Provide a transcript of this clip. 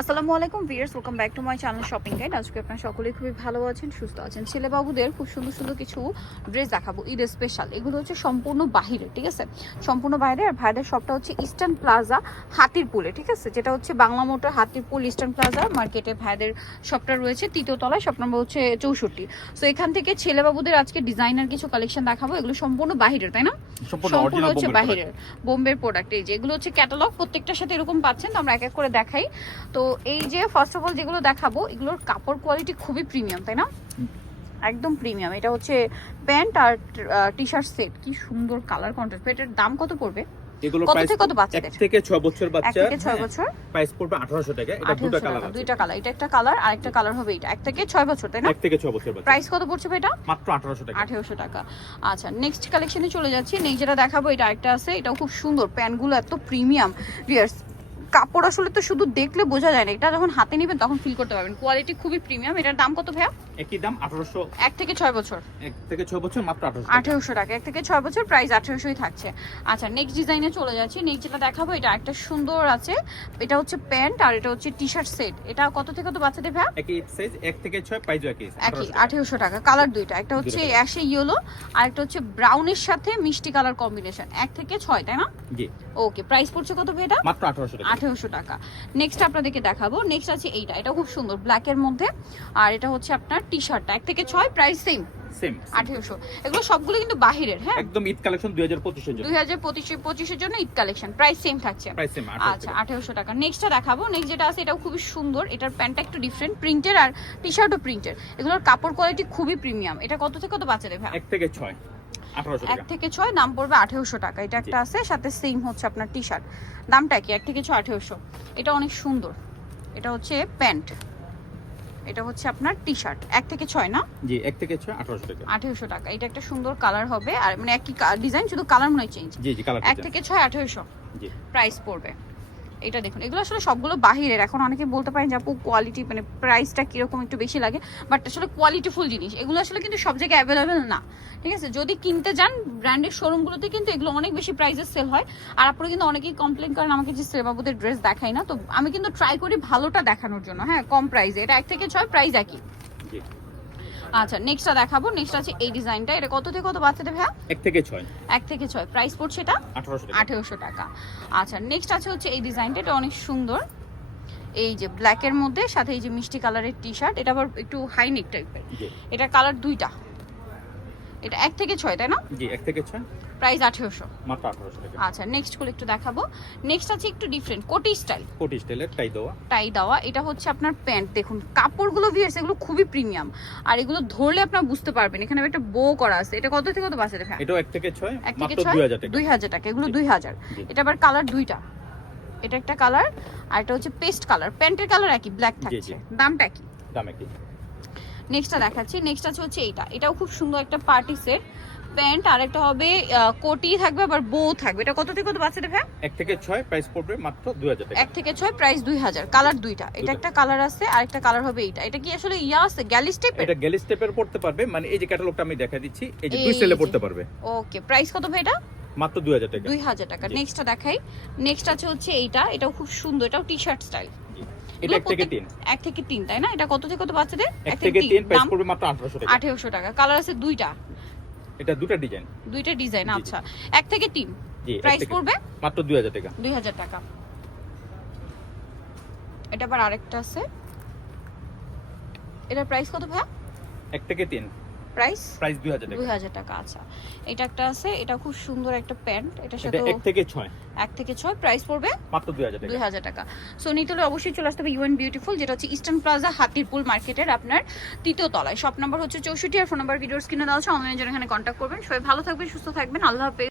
আসসালামু আলাইকুম viewers welcome back to my channel shopping guide আজকে আপনারা সকলেই খুবই ভালো আছেন সুস্থ আছেন। ছেলেবাবুদের খুব সুন্দর সুন্দর কিছু ড্রেস দেখাবো ঈদ স্পেশাল এগুলো হচ্ছে সম্পূর্ণ বাহিরে ঠিক আছে? সম্পূর্ণ বাইরে আর ভাইদের শপটা হচ্ছে ইস্টার্ন প্লাজা হাতির পুলে ঠিক আছে? যেটা হচ্ছে বাংলা মোটর হাতির পুল ইস্টার্ন প্লাজা মার্কেটে ভাইদের শপটা রয়েছে তৃতীয় তলায় শপ নম্বর হচ্ছে চৌষট্টি। তো এখান থেকে ছেলেবাবুদের আজকে ডিজাইনার কিছু কালেকশন দেখাবো এগুলো সম্পূর্ণ বাহিরের তাই না? সম্পূর্ণ হচ্ছে বাহিরের বোম্বের প্রোডাক্ট এই যে এগুলো হচ্ছে ক্যাটালগ প্রত্যেকটার সাথে এরকম পাচ্ছেন তো আমরা এক এক করে দেখাই। তো এই যে ফার্স্ট অফ অল যেগুলো দেখাবো এগুলোর কাপড় কোয়ালিটি খুবই প্রিমিয়াম তাই না? একদম প্রিমিয়াম এটা হচ্ছে প্যান্ট আর টি শার্ট সেট কি সুন্দর কালার কন্ট্রাস্ট এটার দাম কত পড়বে? এগুলো কত প্রাইস থেকে কত বাচ্চাদের? থেকে 6 বছর বাচ্চা। থেকে ছয় বছর? প্রাইস পড়বে 1800 টাকা। এটা দুটো কালার আছে। দুইটা কালার এটা একটা কালার আর একটা কালার হবে এটা। এক থেকে ছয় বছর তাই না? এক থেকে 6 বছর বাচ্চা। প্রাইস কত পড়ছে এটা? মাত্র 1800 টাকা। আঠেরোশো টাকা। আচ্ছা নেক্সট কালেকশনে চলে যাচ্ছি। নেক্সট যেটা দেখাবো এটা আরেকটা আছে। এটাও খুব সুন্দর। প্যান্টগুলো এত প্রিমিয়াম ভিয়ার্স কাপড় আসলে তো শুধু দেখলে বোঝা যায় না, এটা যখন হাতে নেবেন তখন ফিল করতে পারবেন। কোয়ালিটি খুবই প্রিমিয়াম এটার দাম কত ভাইয়া? একই দাম 1800 এক থেকে ছয় বছর। এক থেকে 6 বছর মাত্র 1800 টাকা। আঠেরোশো টাকা এক থেকে ছয় বছর প্রাইস আঠেরোশোই থাকছে। আচ্ছা নেক্সট ডিজাইনে চলে যাচ্ছি। নেক্সট যেটা দেখাবো এটা একটা সুন্দর আছে। এটা হচ্ছে প্যান্ট আর এটা হচ্ছে টি শার্ট সেট এটা কত থেকে কত বাচ্চাদের ভাইয়া? একই সাইজ এক থেকে 6 প্রাইস একই একই আঠেরোশো টাকা। কালার দুইটা একটা হচ্ছে অ্যাশে ইয়েলো আর একটা হচ্ছে ব্রাউনের সাথে মিষ্টি কালার কম্বিনেশন এক থেকে ছয় তাই না? জি। ওকে প্রাইস পড়ছে কত ভাই এটা? মাত্র 1800 টাকা। আঠেরোশো টাকা। নেক্সট আপনাদেরকে দেখাবো। নেক্সট আছে এইটা। এটা খুব সুন্দর ব্ল্যাকের মধ্যে। আর এটা হচ্ছে আপনার টি। শার্টটা এক থেকে ছয় প্রাইস সেম সেম আঠেরোশো। এগুলো সবগুলো কিন্তু বাহিরের হ্যাঁ? একদম ঈদ কালেকশন 2025 এর জন্য। দুই হাজার পঁচিশে পঁচিশের জন্য ঈদ কালেকশন প্রাইস সেম থাকছে। প্রাইস সেম আচ্ছা আঠেরোশো টাকা। নেক্সটটা দেখাবো। নেক্সট যেটা আছে এটাও খুবই সুন্দর। এটার প্যান্টটা একটু ডিফারেন্ট প্রিন্টের আর টি শার্টও প্রিন্টের এগুলোর কাপড় কোয়ালিটি খুবই প্রিমিয়াম এটা কত থেকে কত বাচ্চাদের ভাই? এক থেকে 6 এক থেকে ছয় দাম পড়বে আঠেরোশো টাকা। এটা একটা আছে সাথে সেম হচ্ছে আপনার টি শার্ট দামটা কি? এক থেকে ছয় আঠেরোশো। এটা অনেক সুন্দর। এটা হচ্ছে প্যান্ট। এটা হচ্ছে আপনার টি শার্ট এক থেকে ছয় না? জি এক থেকে ছয় আঠারোশো টাকা। আঠারোশো টাকা। এটা একটা সুন্দর কালার হবে। আর মানে একই ডিজাইন শুধু কালার মনে হয় চেঞ্জ জি জি কালার এক থেকে ছয় আঠারোশো। জি। প্রাইস পড়বে। এটা দেখুন, এগুলো আসলে সবগুলো বাহিরের। এখন অনেকে বলতে পারেন যে, আপু কোয়ালিটি মানে প্রাইসটা কীরকম একটু বেশি লাগে? বাট আসলে কোয়ালিটিফুল জিনিস। এগুলো আসলে কিন্তু সব জায়গায় অ্যাভেলেবেল না। ঠিক আছে? যদি কিনতে যান ব্র্যান্ডের শোরুমগুলোতে কিন্তু এগুলো অনেক বেশি প্রাইসে সেল হয়। আর আপনারা কিন্তু অনেকেই কমপ্লেন করেন, আমাকে যে সেবাবুদের ড্রেস দেখাই না। তো আমি কিন্তু ট্রাই করি ভালোটা দেখানোর জন্য। হ্যাঁ কম প্রাইসে এটা এক থেকে ছয় প্রাইস একই। আচ্ছা নেক্সটটা দেখাবো। নেক্সট আছে এই ডিজাইনটা এটা কত থেকে কত বাচ্চাদের ভাইয়া? এক থেকে 6 এক থেকে ছয়। প্রাইস পড়ছে এটা? 1800 টাকা। আঠেরোশো টাকা। আচ্ছা নেক্সট আছে হচ্ছে এই ডিজাইনটা এটা অনেক সুন্দর। এই যে ব্ল্যাকের মধ্যে সাথে এই যে মিষ্টি কালারের টি শার্ট এটা আবার একটু হাই নেক টাইপের এটা কালার দুইটা। এটা এক থেকে ছয় তাই না? জি এক থেকে 6 প্রাইস আঠেরোশো। মাত্র 1800 টাকা। আচ্ছা নেক্সটগুলো একটু দেখাবো। নেক্সট আছে একটু ডিফারেন্ট কোটি স্টাইল কোটি স্টাইলের টাই দেওয়া। টাই দেওয়া এটা হচ্ছে আপনার প্যান্ট দেখুন কাপড়গুলো ভিয়ার্স এগুলো খুবই প্রিমিয়াম আর এগুলো ধরলে আপনার বুঝতে পারবেন এখানে একটা বো করা আছে। এটা কত থেকে কত বাসে দেখা? এটাও এক থেকে 6 এক থেকে মাত্র ছয়? 2000 টাকা। দুই হাজার টাকা এগুলো। দুই হাজার। এটা আবার কালার দুইটা। এটা একটা কালার আর এটা হচ্ছে পেস্ট কালার প্যান্টের কালার একই ব্ল্যাক থাকছে। দামটা কি দাম একই। নেক্সটটা দেখাচ্ছি। নেক্সট আছে হচ্ছে এইটা। এটাও খুব সুন্দর একটা পার্টি সেট প্যান্ট আর একটা হবে কোটি থাকবে আবার বো থাকবে। এটা কত থেকে কত বাচ্চাদের ভাই? এক থেকে 6 প্রাইস পড়বে মাত্র 2000 টাকা। এক থেকে ছয় প্রাইস দুই হাজার। কালার দুইটা। এটা একটা কালার আছে আর একটা কালার হবে এইটা। এটা কি আসলে ইয়া আছে গ্যালি স্টেপের এটা গেলি স্টেপের পড়তে পারবে। মানে এই যে ক্যাটালগটা আমি দেখা দিচ্ছি এই যে দুই সেলে পড়তে পারবে। ওকে প্রাইস কত ভাই এটা? মাত্র 2000 টাকা। দুই হাজার টাকা। জি। নেক্সটটা দেখাই। নেক্সট আছে হচ্ছে এইটা। এটাও খুব সুন্দর। এটাও টি শার্ট স্টাইল। এটা এক থেকে 3 এক থেকে তিন তাই না? এটা কত থেকে কত বাচ্চাদের? এক থেকে 3 প্রাইস পড়বে মাত্র 1800 টাকা। আঠেরোশো টাকা। কালার আছে দুইটা। এটা দুটা ডিজাইন। দুইটা ডিজাইন। আচ্ছা। এক থেকে তিন। প্রাইস পড়বে? মাত্র 2000 টাকা। দুই হাজার টাকা। এটা আবার আরেকটা আছে। এটার প্রাইস কত ভাইয়া? এক থেকে 3 প্রাইস? প্রাইস 2000 টাকা। দুই হাজার টাকা আচ্ছা। এটা একটা আছে এটা খুব সুন্দর একটা প্যান্ট এটা সাথে এক থেকে 6 এক থেকে ছয় প্রাইস পড়বে মাত্র 2000 টাকা। দুই হাজার টাকা। সো অবশ্যই চলে আসতে হবে ইউএন বিউটিফুল যেটা হচ্ছে ইস্টার্ন প্লাজা হাতিরপুল মার্কেটের আপনার তৃতীয় তলায়। শপ নাম্বার হচ্ছে চৌষট্টি আর ফোন নাম্বার ভিডিওর স্ক্রিনে দেওয়া আছে অনলাইনে যারা এখানে কন্ট্যাক্ট করবেন। সবাই ভালো থাকবেন সুস্থ থাকবেন। আল্লাহ হাফেজ।